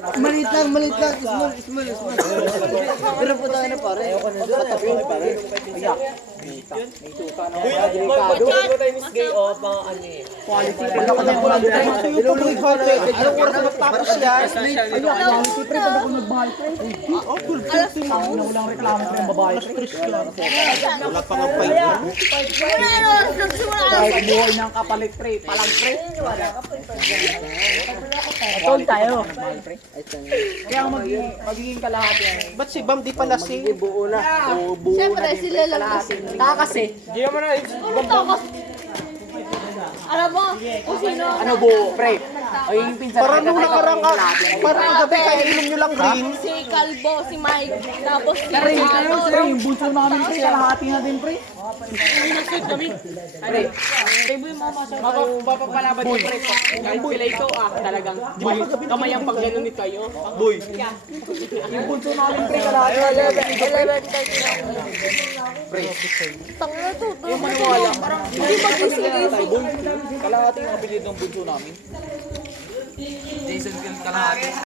Malit lang. Small. Pero po tayo na pare. Ayoko na doon. Patabi pare. Iyak. May suka na. Ba't tayo Miss Gay o mga ano eh? Quality. Pagka ka lang walang tayo. Anong oras na magtapos yan? Quality pre. Pag ako nagbahay pre. Full pre. Walang reklamo pre. Babae pre. Wala pa nga fight. Kahit buhay ng kapalit pre. Palang pre. Tol tayo. Kaya magiging kalahati yan. Ba't si Bam di pala si? Buo na. Buo Siyempre, sila lang kasi. kasi. Hindi naman na. Alam mo, kung sino. Ano buo, pre? Ay, pinsan. Parang nung nakarang parang gabi kayo inom nyo lang rin. Si Calvo, si Mike, tapos si Pre, Ano. yung bunso namin pre, kalahati na din pre. Pre, mapapalaban yung pre. Kahit pila ikaw talagang kamay ang pagganon ni kayo. Boy. Yung bunso namin pre, kalahati na din. 11:30 na. Pre, Tangina to. yung maniwala. Hindi mag-isip. Kalahati yung apelyido ng bunso namin. Jason Kill kalahati.